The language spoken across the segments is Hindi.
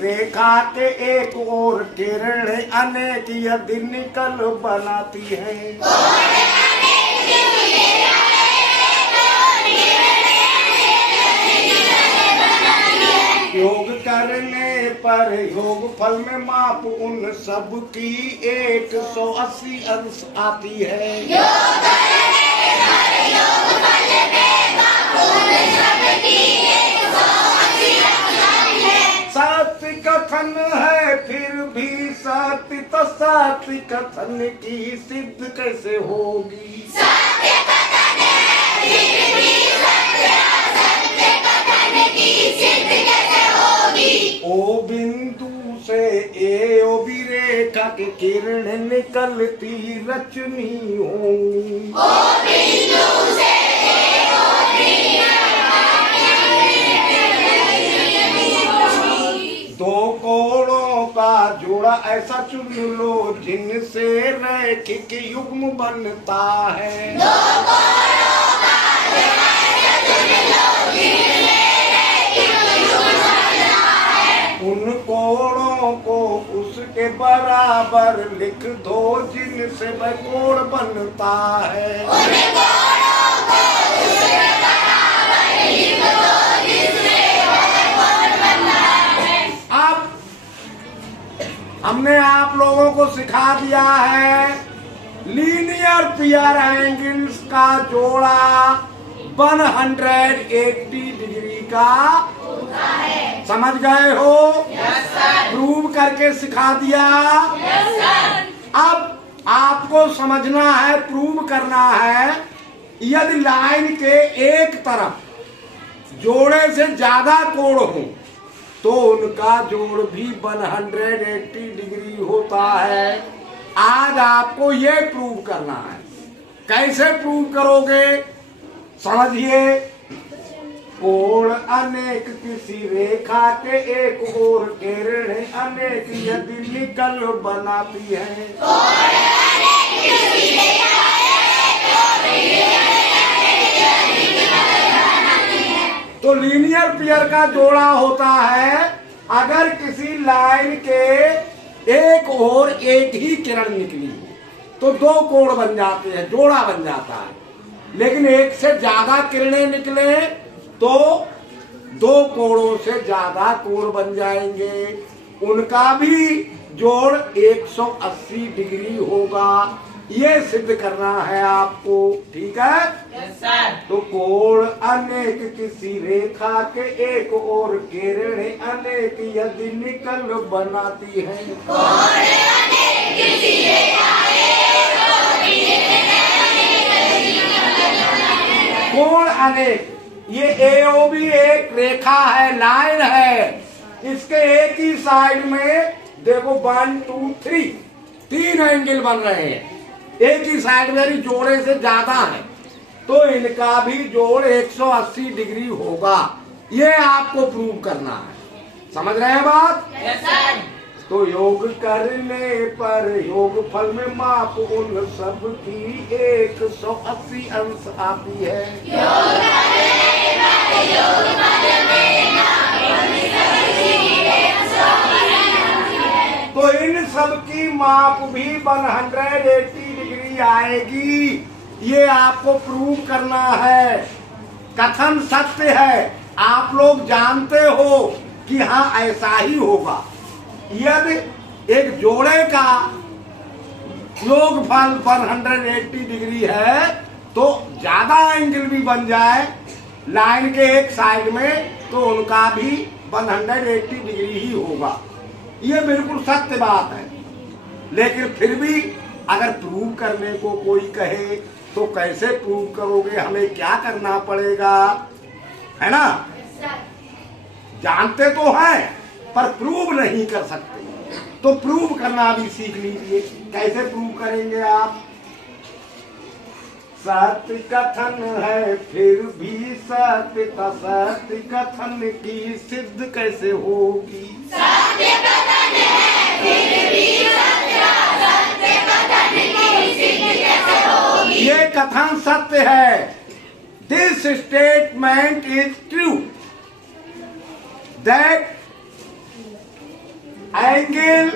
रेखा के एक और किरण अनेक यदि निकल बनाती है। योग करने पर योग फल में माप उन सब की 180 अंश आती है। योग करने पर योग फल में माप उन सब की 180 अंश आती है। सत्य कथन है फिर भी सत्य, तो सत्य कथन की सिद्ध कैसे होगी? सत्य कथन है फिर भी सत्य, सत्य कथन की सिद्ध कैसे होगी? ओ बिंदु से ए ओ भी रेखा की किरण निकलती रचनी होंगी। ओ बिंदु से ए ओ भी दो कोणों का जोड़ा ऐसा चुन लो जिनसे रैखिक युग्म बनता है। दो कोणों का जोड़ा ऐसा चुन लो जिनसे रैखिक युग्म बनता है। उन कोणों को उसके बराबर लिख दो जिनसे वह कोण बनता है। उन कोणों को उसके बराबर लिख दो जिनसे वह कोण बनता है। अब हमने आप लोगों को सिखा दिया है लीनियर पियर एंगल्स का जोड़ा 180 डिग्री का होता है। समझ गए हो? Yes sir. प्रूव करके सिखा दिया। Yes sir. अब आपको समझना है, प्रूव करना है, यदि लाइन के एक तरफ जोड़े से ज्यादा कोण हो तो उनका जोड़ भी 180 डिग्री होता है। आज आपको ये प्रूव करना है। कैसे प्रूव करोगे? समझिए, कोण अनेक किसी रेखा के एक और किरण अनेक यदि निकल बनाती है। तो लीनियर पियर का जोड़ा होता है अगर किसी लाइन के एक और एक ही किरण निकली तो दो कोण बन जाते हैं, जोड़ा बन जाता है। लेकिन एक से ज्यादा किरणें निकले तो दो कोणों से ज्यादा कोण बन जाएंगे, उनका भी जोड़ 180 डिग्री होगा। ये सिद्ध करना है आपको, ठीक है? Yes sir. तो कोण अनेक किसी रेखा के एक और किरण अनेक यदि निकल बनाती है। कोण अनेक किसी रेखा एक और कोण अनेक, ये AO भी एक रेखा है, लाइन है। इसके एक ही साइड में देखो 1 2 3 3 एंगल बन रहे हैं। एक ही साइड में जोड़े से ज्यादा है तो इनका भी जोड़ 180 डिग्री होगा। ये आपको प्रूव करना है। समझ रहे हैं बात? Yes sir. तो योग करने पर योग फल में माप उन सब की 180 अंश आती है। योग करने पर योग फल में माप उन सब की 180 आती है। तो इन सब की माप भी 180 डिग्री आएगी। ये आपको प्रूव करना है। कथन सत्य है, आप लोग जानते हो कि हाँ ऐसा ही होगा। यदि एक जोड़े का योगफल 180 डिग्री है तो ज्यादा एंगल भी बन जाए लाइन के एक साइड में तो उनका भी 180 डिग्री ही होगा। ये बिल्कुल सत्य बात है। लेकिन फिर भी अगर प्रूव करने को कोई कहे तो कैसे प्रूव करोगे? हमें क्या करना पड़ेगा, है ना? जानते तो हैं पर प्रूव नहीं कर सकते, तो प्रूव करना भी सीख लीजिए। कैसे प्रूव करेंगे आप? सत्य कथन है फिर भी सत्य, सत्य कथन की सिद्ध कैसे होगी? सत्य कथन है फिर भी सत्य, सत्य कथन की सिद्ध कैसे होगी? ये कथन सत्य है। This statement is true that angle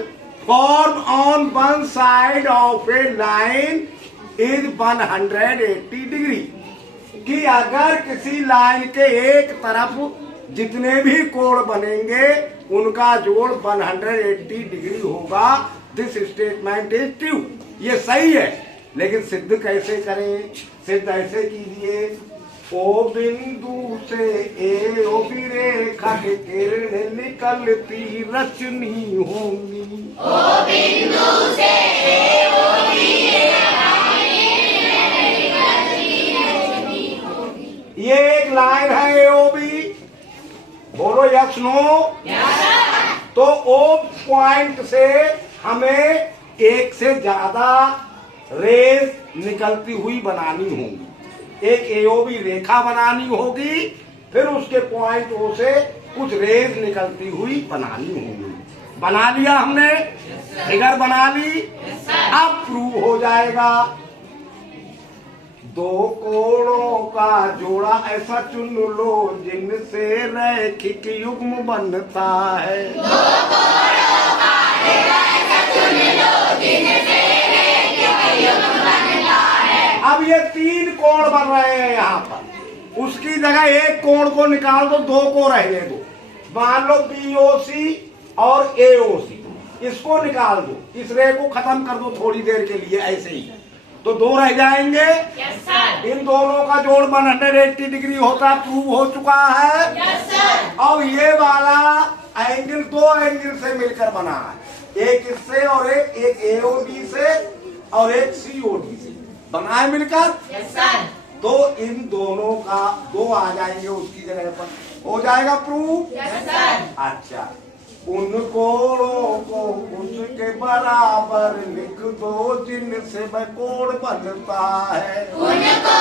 form on one side of A line is 180 degree. कि अगर किसी लाइन के एक तरफ जितने भी कोण बनेंगे उनका जोड़ 180 डिग्री होगा। This statement is true. ये सही है, लेकिन सिद्ध कैसे करें? सिद्ध ऐसे कीजिए, ओ बिंदु से ए ओ भी रेखा के किरण निकलती रचनी होंगी। ओ बिंदु से ए ओ भी रेखा के निकलती रचनी होंगी। ये एक लाइन है ए ओ बी। बोलो यस नो। तो ओ पॉइंट से हमें एक से ज्यादा रेज निकलती हुई बनानी होगी। एक एओबी रेखा बनानी होगी, फिर उसके पॉइंट ओ से कुछ रेज निकलती हुई बनानी होगी। बना लिया हमने, फिगर बना ली। अब प्रूव हो जाएगा। दो कोणों का जोड़ा ऐसा चुन लो जिनसे रैखिक युग्म बनता है। दो कोणों का जोड़ा ऐसा चुन लो जिनसे रैखिक युग्म बनता है। अब ये 3 कोण बन रहे हैं यहाँ पर, उसकी जगह एक कोण को निकाल दो, 2 को रहने दो। मान लो बीओसी और एओसी, इसको निकाल दो, इस रे को खत्म कर दो थोड़ी देर के लिए ऐसे ही, तो 2 रह जाएंगे। Yes sir. इन दोनों का जोड़ 180 डिग्री होता, प्रूव हो चुका है। Yes sir. और ये वाला एंगल 2 एंगल से मिलकर बना है, एक इससे और एक एओडी से और एक सीओडी से बना है मिलकर। Yes sir. तो इन दोनों का 2 आ जाएंगे उसकी जगह पर, हो जाएगा प्रूफ। Yes sir. अच्छा, उन कोणों को उसके बराबर लिख दो जिनसे वह कोण बनता है। उनको